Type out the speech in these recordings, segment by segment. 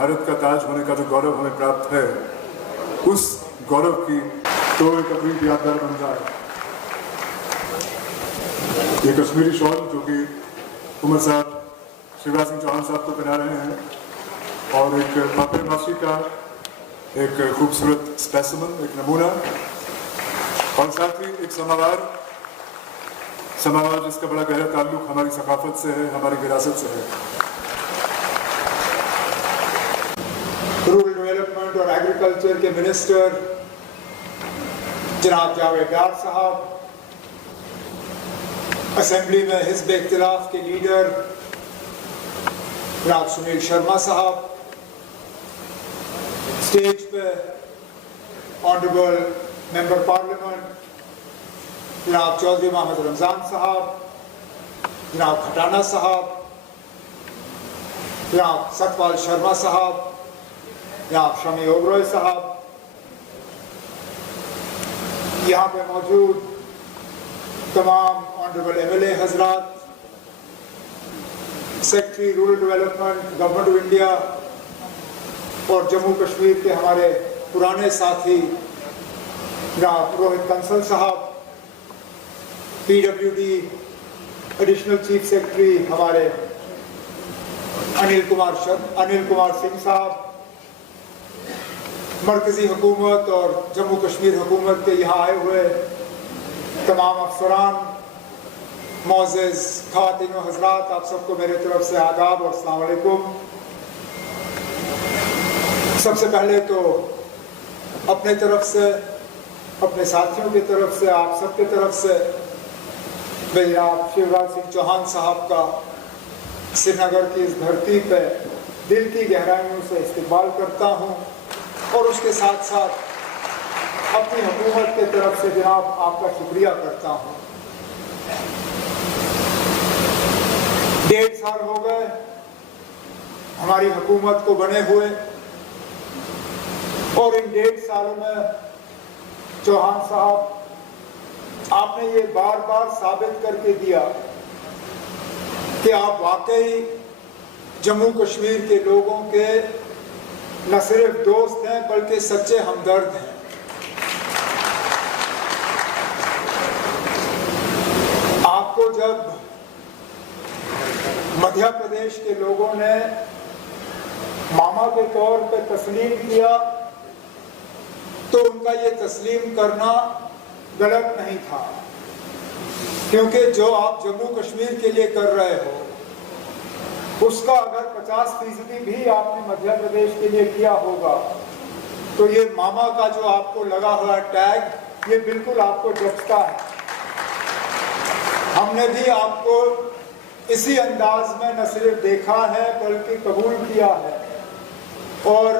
भारत का ताज होने का जो गौरव हमें प्राप्त है, उस गौरव की तो एक अपनी यादगार बन जाए। ये कश्मीरी शॉल जो कि उमर साहब शिवराज सिंह चौहान साहब को पहना रहे हैं, और एक पापिर माशी का एक खूबसूरत स्पेसिमन, एक नमूना, और साथ ही एक समावार जिसका बड़ा गहरा ताल्लुक हमारी सकाफत से है, हमारी विरासत से है। रूरल डेवलपमेंट और एग्रीकल्चर के मिनिस्टर जनाब जावेद डार साहब, असेंबली में हिज़्ब इख्तिलाफ के लीडर जनाब सुनील शर्मा साहब, स्टेज पे ऑनरेबल मेंबर पार्लियामेंट जनाब चौधरी मोहम्मद रमजान साहब, जनाब खटाना साहब, जनाब सतपाल शर्मा साहब, जनाब शमी ओबरॉय साहब, यहाँ पे मौजूद तमाम ऑनरेबल एमएलए हजरात, secretary rural development government of India और जम्मू कश्मीर के हमारे पुराने साथी जनाब रोहित कंसल साहब, पीडब्ल्यूडी एडिशनल चीफ सेक्रेटरी हमारे अनिल कुमार सिंह साहब, मरकजी हुकूमत और जम्मू कश्मीर हुकूमत के यहाँ आए हुए तमाम अफसरान, मोअज़्ज़िज़ ख़वातीन व हज़रात, आप सबको मेरे तरफ से आदाब और अस्सलाम वालेकुम। सबसे पहले तो अपने तरफ से, अपने साथियों की तरफ से, आप सबके तरफ से जनाब शिवराज सिंह चौहान साहब का श्रीनगर की इस धरती पे दिल की गहराइयों से इस्तकबाल करता हूँ, और उसके साथ साथ अपनी हुकूमत के तरफ से जनाब आपका शुक्रिया करता हूँ। 1.5 साल हो गए हमारी हुकूमत को बने हुए, और इन 1.5 सालों में चौहान साहब आपने ये बार बार साबित करके दिया कि आप वाकई जम्मू कश्मीर के लोगों के न सिर्फ दोस्त हैं बल्कि सच्चे हमदर्द हैं। आपको जब मध्य प्रदेश के लोगों ने मामा के तौर पे तस्लीम किया तो उनका ये तस्लीम करना गलत नहीं था, क्योंकि जो आप जम्मू कश्मीर के लिए कर रहे हो उसका अगर 50% भी आपने मध्य प्रदेश के लिए किया होगा तो ये मामा का जो आपको लगा हुआ टैग, ये बिल्कुल आपको जचता है। हमने भी आपको इसी अंदाज में न सिर्फ देखा है बल्कि कबूल किया है, और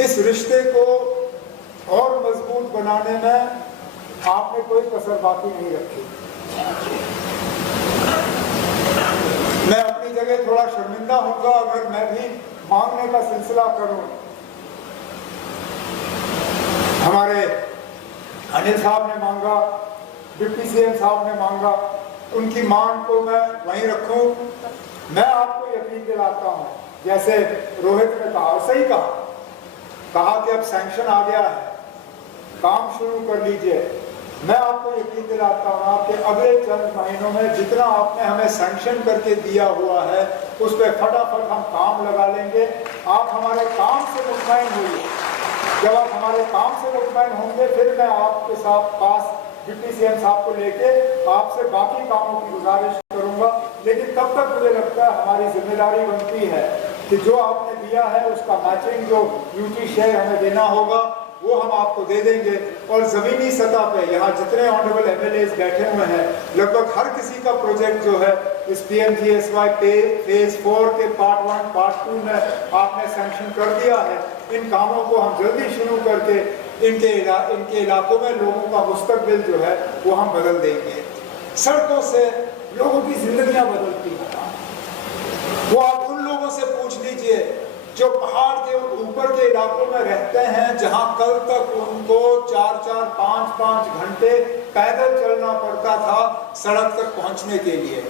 इस रिश्ते को और मजबूत बनाने में आपने कोई कसर बाकी नहीं रखी। मैं अपनी जगह थोड़ा शर्मिंदा होऊंगा अगर मैं भी मांगने का सिलसिला करूं। हमारे अनिल साहब ने मांगा, डिप्टी सीएम साहब ने मांगा, उनकी मांग को मैं वहीं रखूं। मैं आपको यकीन दिलाता हूं, जैसे रोहित ने कहा, सही कहा कि अब सैंक्शन आ गया है, काम शुरू कर लीजिए। मैं आपको यकीन दिलाता हूँ आपके अगले चंद महीनों में जितना आपने हमें सैंक्शन करके दिया हुआ है उस पर फटाफट हम काम लगा लेंगे। आप हमारे काम से मुतमईन होइए। जब आप हमारे काम से मुतमईन होंगे फिर मैं आपके साथ पास डिप्टी सीएम साहब को लेके आपसे बाकी कामों की गुजारिश करूंगा। लेकिन तब तक मुझे लगता है हमारी जिम्मेदारी बनती है कि जो आपने दिया है उसका मैचिंग जो यूटी शेयर हमें देना होगा वो हम आपको दे देंगे। और ज़मीनी सतह पे यहाँ जितने ऑनरेबल एमएलएज बैठे हुए हैं, लगभग हर किसी का प्रोजेक्ट जो है इस PMGSY फेज 4 के पार्ट 1 पार्ट 2 में आपने सैंक्शन कर दिया है। इन कामों को हम जल्दी शुरू करके इनके इलाकों में लोगों का मुस्तकबिल जो है वो हम बदल देंगे। सड़कों से लोगों की जिंदगियां बदलती हैं। वो आप उन लोगों से पूछ लीजिए जो पहाड़ के ऊपर के इलाकों में रहते हैं, जहां कल तक उनको 4-4, 5-5 घंटे पैदल चलना पड़ता था सड़क तक पहुंचने के लिए।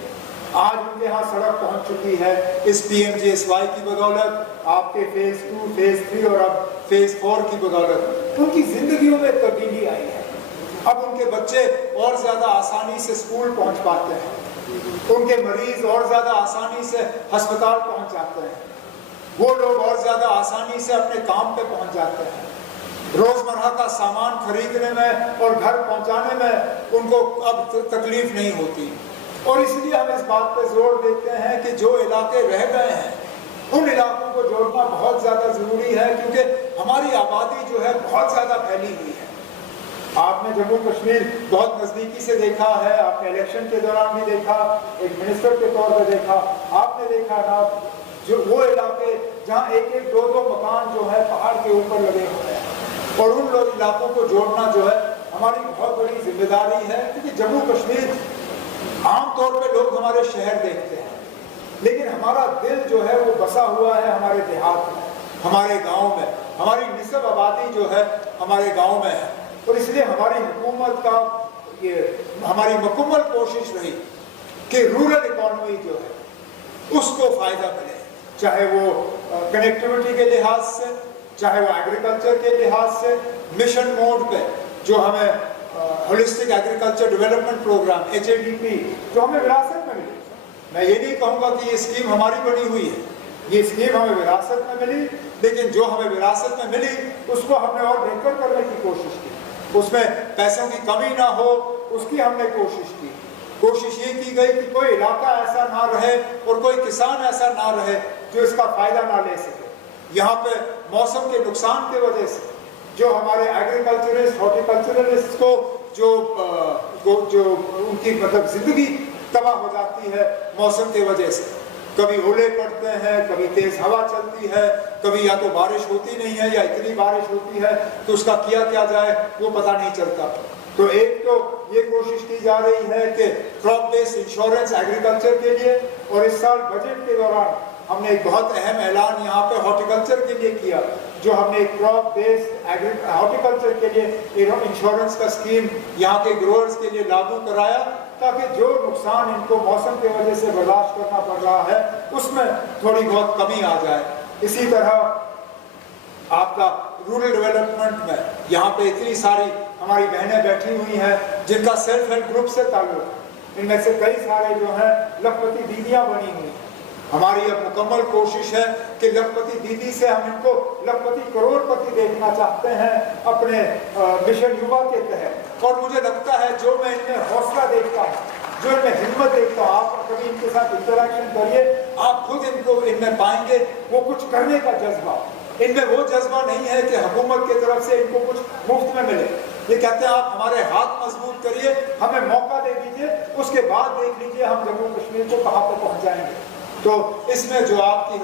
आज उनके यहाँ सड़क पहुंच चुकी है इस PMGSY की बदौलत, आपके फेज 2, फेज 3 और अब फेज 4 की बदौलत उनकी जिंदगियों में तब्दीली आई है। अब उनके बच्चे और ज्यादा आसानी से स्कूल पहुंच पाते हैं, उनके मरीज और ज्यादा आसानी से अस्पताल पहुंच जाते हैं, वो लोग और ज्यादा आसानी से अपने काम पे पहुंच जाते हैं, रोजमर्रा का सामान खरीदने में और घर पहुंचाने में उनको अब तकलीफ नहीं होती। और इसलिए हम इस बात पे जोर देते हैं कि जो इलाके रह गए हैं उन इलाकों को जोड़ना बहुत ज्यादा जरूरी है, क्योंकि हमारी आबादी जो है बहुत ज्यादा फैली हुई है। आपने जम्मू कश्मीर बहुत नजदीकी से देखा है, आपने इलेक्शन के दौरान भी देखा, एक मिनिस्टर के तौर पर देखा, आपने देखा ना जो वो इलाके जहाँ एक एक दो दो मकान जो है पहाड़ के ऊपर लगे हुए हैं, और उन लोग इलाकों को जोड़ना जो है हमारी बहुत बड़ी जिम्मेदारी है। क्योंकि जम्मू कश्मीर आमतौर पे लोग हमारे शहर देखते हैं, लेकिन हमारा दिल जो है वो बसा हुआ है हमारे देहात में, हमारे गांव में, हमारी निस्बत आबादी जो है हमारे गांव में है। और इसलिए हमारी हुकूमत का ये हमारी मुकम्मल कोशिश रही कि रूरल इकोनॉमी जो है उसको फायदा मिले, चाहे वो कनेक्टिविटी के लिहाज से, चाहे वो एग्रीकल्चर के लिहाज से। मिशन मोड पे जो हमें holistic agriculture development programme HADP जो हमें विरासत में मिली, मैं ये नहीं कहूँगा कि ये स्कीम हमारी बनी हुई है, ये स्कीम हमें विरासत में मिली, लेकिन जो हमें विरासत में मिली उसको हमने और बेहतर करने की कोशिश की, उसमें पैसों की कमी ना हो उसकी हमने कोशिश की। कोशिश ये की गई कि कोई इलाका ऐसा ना रहे और कोई किसान ऐसा ना रहे जो इसका फायदा ना ले सके। यहाँ पे मौसम के नुकसान की वजह से जो हमारे एग्रीकल्चरिस्ट, हॉर्टिकल्चरलिस्ट को जो उनकी मतलब जिंदगी तबाह हो जाती है मौसम की वजह से, कभी ओले पड़ते हैं, कभी तेज हवा चलती है, कभी या तो बारिश होती नहीं है या इतनी बारिश होती है तो उसका किया क्या जाए वो पता नहीं चलता। तो एक तो ये कोशिश की जा रही है कि क्रॉप बेस्ड इंश्योरेंस एग्रीकल्चर के लिए, और इस साल बजट के दौरान हमने एक बहुत अहम ऐलान यहाँ पे हॉर्टिकल्चर के लिए किया, जो हमने एक क्रॉप बेस्ड हॉर्टिकल्चर के लिए इंश्योरेंस का स्कीम यहाँ के ग्रोअर्स के लिए लागू कराया, ताकि जो नुकसान इनको मौसम की वजह से बर्दाश्त करना पड़ रहा है उसमें थोड़ी बहुत कमी आ जाए। इसी तरह आपका रूरल डेवलपमेंट में यहाँ पे इतनी सारी हमारी बहनें बैठी हुई हैं जिनका सेल्फ हेल्प ग्रुप से ताल्लुक है, इनमें से कई सारे जो हैं लखपति दीदियाँ बनी हुई हैं। हमारी अब मुकम्मल कोशिश है कि लखपति दीदी से हम इनको लखपति करोड़पति देखना चाहते हैं अपने मिशन युवा के तहत। और मुझे लगता है जो मैं इनमें हौसला देखता हूँ, जो इनमें हिम्मत देखता हूँ, आप कभी इनके साथ इंटरेक्शन करिए, आप खुद इनको इनमें पाएंगे वो कुछ करने का जज्बा। इनमें वो जज्बा नहीं है कि हुकूमत की तरफ से इनको कुछ मुफ्त में मिले। ये कहते हैं आप हमारे हाथ मजबूत करिए, हमें मौका दे दीजिए, उसके बाद देख लीजिए हम जम्मू कश्मीर को कहाँ पर पहुँचाएंगे। तो इसमें जो आपकी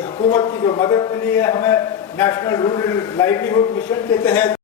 हुकूमत की जो मदद मिली है हमें नेशनल रूरल लाइवलीहुड मिशन के तहत